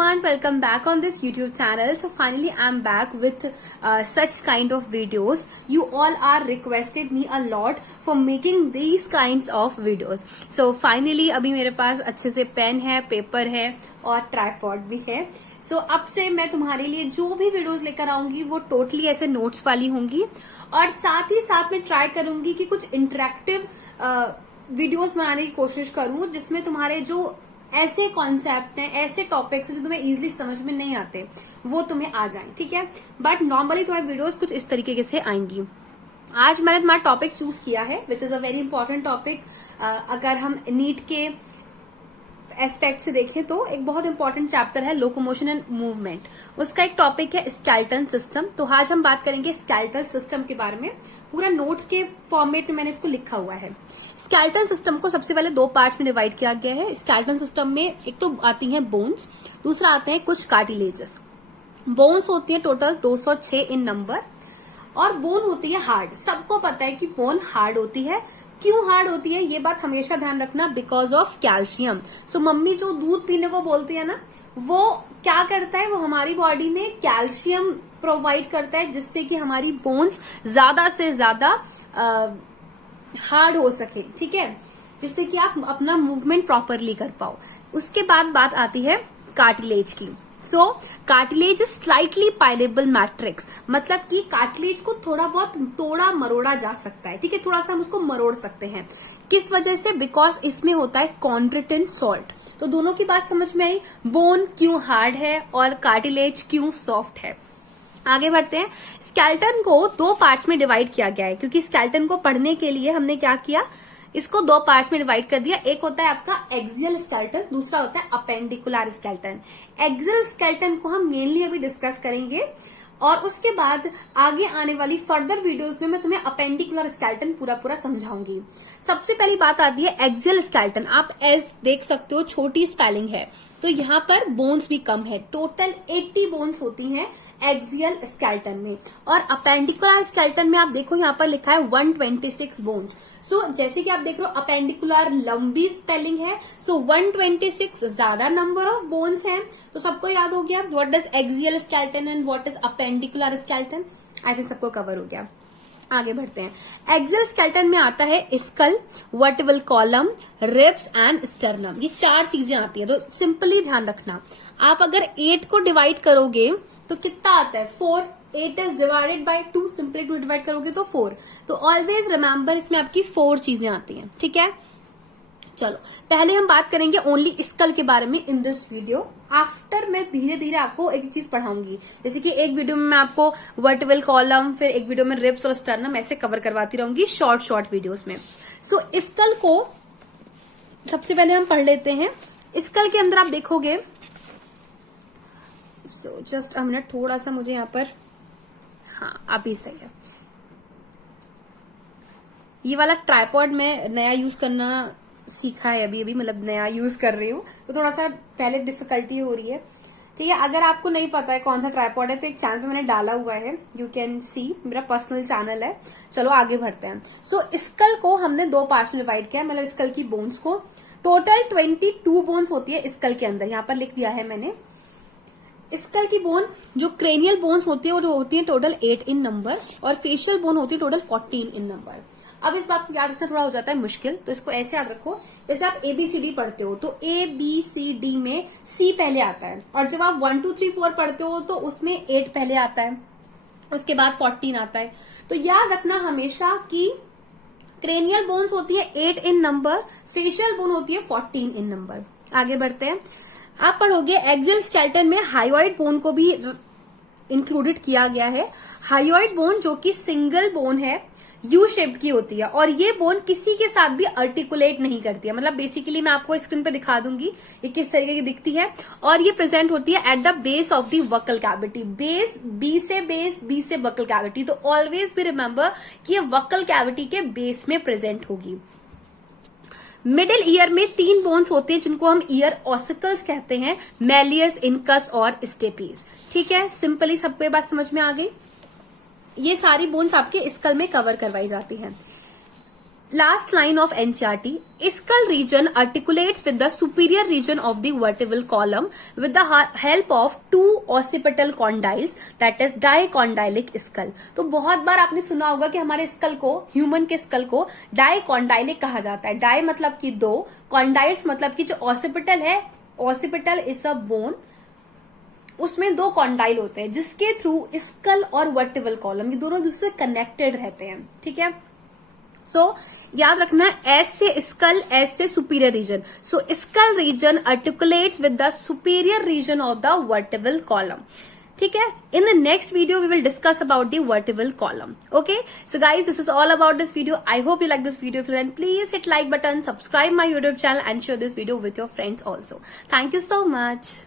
everyone, welcome back on this YouTube channel. So finally I'm back with such kind of videos. You all are requested me a lot for making these kinds of videos. So finally अभी मेरे पास अच्छे से pen है, paper है और tripod भी है. So अब से मैं तुम्हारे लिए जो भी वीडियोस लेकर आऊंगी वो टोटली ऐसे नोट्स वाली होंगी और साथ ही साथ मैं ट्राई करूंगी कि कुछ इंटरेक्टिव वीडियोस बनाने की कोशिश करूं जिसमें तुम्हारे जो ऐसे कॉन्सेप्ट हैं, ऐसे टॉपिक्स हैं जो तुम्हें इजीली समझ में नहीं आते वो तुम्हें आ जाएं. ठीक है, बट नॉर्मली तुम्हारी वीडियोस कुछ इस तरीके से आएंगी. आज मैंने तुम्हारा टॉपिक चूज किया है which is a very important topic. अगर हम नीट के एस्पेक्ट से देखें तो एक बहुत इंपॉर्टेंट चैप्टर है लोकोमोशन एंड मूवमेंट. उसका एक टॉपिक है स्केलेटन सिस्टम. तो आज हम बात करेंगे स्केलेटन सिस्टम के बारे में. पूरा नोट्स के फॉर्मेट में मैंने इसको लिखा हुआ है. स्केलेटन सिस्टम को सबसे पहले दो पार्ट्स में डिवाइड किया गया है. स्केलेटन सिस्टम में एक तो आती हैं बोन्स, दूसरा आते हैं कुछ कार्टिलेजेस. बोन्स होती है टोटल 206 इन नंबर और बोन होती है हार्ड. सबको पता है कि बोन हार्ड होती है. क्यों हार्ड होती है ये बात हमेशा ध्यान रखना, because of calcium. So mummy जो दूध पीने को बोलती है ना, वो क्या करता है, वो हमारी बॉडी में कैल्शियम प्रोवाइड करता है जिससे कि हमारी बोन्स ज्यादा से ज्यादा हार्ड हो सके. ठीक है, जिससे कि आप अपना मूवमेंट प्रॉपरली कर पाओ. उसके बाद बात आती है कार्टिलेज की. सो कार्टिलेज इज स्लाइटली पाइलेबल मैट्रिक्स, मतलब कि कार्टिलेज को थोड़ा बहुत तोड़ा मरोड़ा जा सकता है. ठीक है, थोड़ा सा हम उसको मरोड़ सकते हैं. किस वजह से? बिकॉज इसमें होता है कॉन्ड्रिटिन सॉल्ट. तो दोनों की बात समझ में आई. बोन क्यों हार्ड है और कार्टिलेज क्यों सॉफ्ट है. आगे बढ़ते हैं. स्केलेटन को दो पार्ट्स में डिवाइड किया गया है क्योंकि स्केलेटन को पढ़ने के लिए हमने क्या किया, इसको दो पार्ट्स में डिवाइड कर दिया. एक होता है आपका एक्सियल स्केलेटन, दूसरा होता है अपेंडिकुलर स्केलेटन. एक्सियल स्केलेटन को हम मेनली अभी डिस्कस करेंगे और उसके बाद आगे आने वाली फर्दर वीडियोस में मैं तुम्हें अपेंडिकुलर स्केलेटन पूरा समझाऊंगी. सबसे पहली बात आती है एक्सियल स्केलेटन. आप एस देख सकते हो, छोटी स्पेलिंग है तो यहाँ पर बोन्स भी कम है. टोटल 80 बोन्स होती हैं एक्सियल स्केलेटन में. और अपेंडिकुलर स्केलेटन में आप देखो यहाँ पर लिखा है 126 बोन्स. सो जैसे कि आप देख रहे हो अपेंडिकुलर लंबी स्पेलिंग है, सो 126 ज्यादा नंबर ऑफ बोन्स हैं. तो सबको याद हो गया what does axial skeleton and what is appendicular skeleton. I think सबको कवर हो गया. आगे बढ़ते हैं. एक्सियल स्केलेटन में आता है skull, vertebral column, ribs and sternum. ये चार चीजें आती है. तो सिंपली ध्यान रखना, आप अगर 8 को डिवाइड करोगे तो कितना आता है 4. 8 is divided by 2, simply 2 divide करोगे तो 4. तो ऑलवेज रिमेंबर इसमें आपकी 4 चीजें आती हैं. ठीक है, चलो पहले हम बात करेंगे ओनली स्कल के बारे में इन दिस वीडियो. आफ्टर मैं धीरे धीरे आपको एक चीज पढ़ाऊंगी, जैसे कि एक वीडियो में मैं आपको वर्टिबल कॉलम, फिर एक वीडियो में रिब्स और स्टर्नम ऐसे कवर करवाती रहूंगी शॉर्ट वीडियोस में. सो स्कल को सबसे पहले हम पढ़ लेते हैं. स्कल के अंदर आप देखोगे, सो जस्ट अ मिनट, थोड़ा सा मुझे यहाँ पर, हाँ अभी सही है. ये वाला ट्राइपॉड में नया यूज करना सीखा है अभी मतलब नया यूज कर रही हूँ तो थोड़ा सा पहले डिफिकल्टी हो रही है. ठीक है, अगर आपको नहीं पता है कौन सा ट्राइपॉड है तो एक चैनल पे मैंने डाला हुआ है, यू कैन सी, मेरा पर्सनल चैनल है. चलो आगे बढ़ते हैं. सो स्कल को हमने दो पार्ट्स में डिवाइड किया, मतलब स्कल की बोन्स को. टोटल 22 बोन्स होती है स्कल के अंदर, यहाँ पर लिख दिया है मैंने. स्कल की बोन जो क्रेनियल बोन्स होती है वो जो होती है टोटल 8 इन नंबर और फेशियल बोन होती है टोटल 14 इन नंबर. अब इस बात को याद रखना थोड़ा हो जाता है मुश्किल, तो इसको ऐसे याद रखो. जैसे आप ABCD पढ़ते हो तो ABCD में C पहले आता है और जब आप 1 2 3 4 पढ़ते हो तो उसमें 8 पहले आता है, उसके बाद 14 आता है. तो याद रखना हमेशा कि क्रेनियल बोन्स होती है 8 इन नंबर, फेशियल बोन होती है 14 इन नंबर. आगे बढ़ते हैं. आप पढ़ोगे एक्सियल स्केलेटन में हायोइड बोन को भी इंक्लूडेड किया गया है. हायोइड बोन जो कि सिंगल बोन है, यू शेप की होती है और ये बोन किसी के साथ भी आर्टिकुलेट नहीं करती है. मतलब बेसिकली मैं आपको स्क्रीन पे दिखा दूंगी ये किस तरीके की दिखती है. और ये प्रेजेंट होती है at the base of the buccal cavity. Base बी से वक्कल कैविटी. तो ऑलवेज भी रिमेंबर कि ये वक्कल कैविटी के बेस में प्रेजेंट होगी. मिडिल ईयर में 3 बोन्स होते हैं जिनको हम ईयर ऑसिकल्स कहते हैं, मेलियस, इनकस और स्टेपीज. ठीक है, सिंपली सबको ये बात समझ में आ गई. ये सारी बोन्स आपके स्कल में कवर करवाई जाती हैं. last line of NCERT, skull region articulates with the superior region of the vertebral column with the help of two occipital condyles, that is dicondylic skull. तो बहुत बार आपने सुना होगा कि हमारे स्कल को, ह्यूमन के स्कल को डाइकॉन्डाइलिक कहा जाता है. डाई मतलब कि दो, कॉन्डाइल्स मतलब कि जो ऑसिपिटल है, ऑसिपिटल इज अ बोन, उसमें दो कॉन्डाइल होते हैं जिसके थ्रू स्कल और वर्टिबल कॉलम ये दोनों दूसरे से कनेक्टेड रहते हैं. ठीक है, सो याद रखना, एस से स्कल, एस से superior region. So skull region articulates with the superior region of the vertebral column. ठीक है, in the next video we will discuss about the vertebral column. Okay, so guys, this is all about this video. I hope you like this video. Then please hit like button, subscribe my YouTube channel and share this video with your friends also. Thank you so much.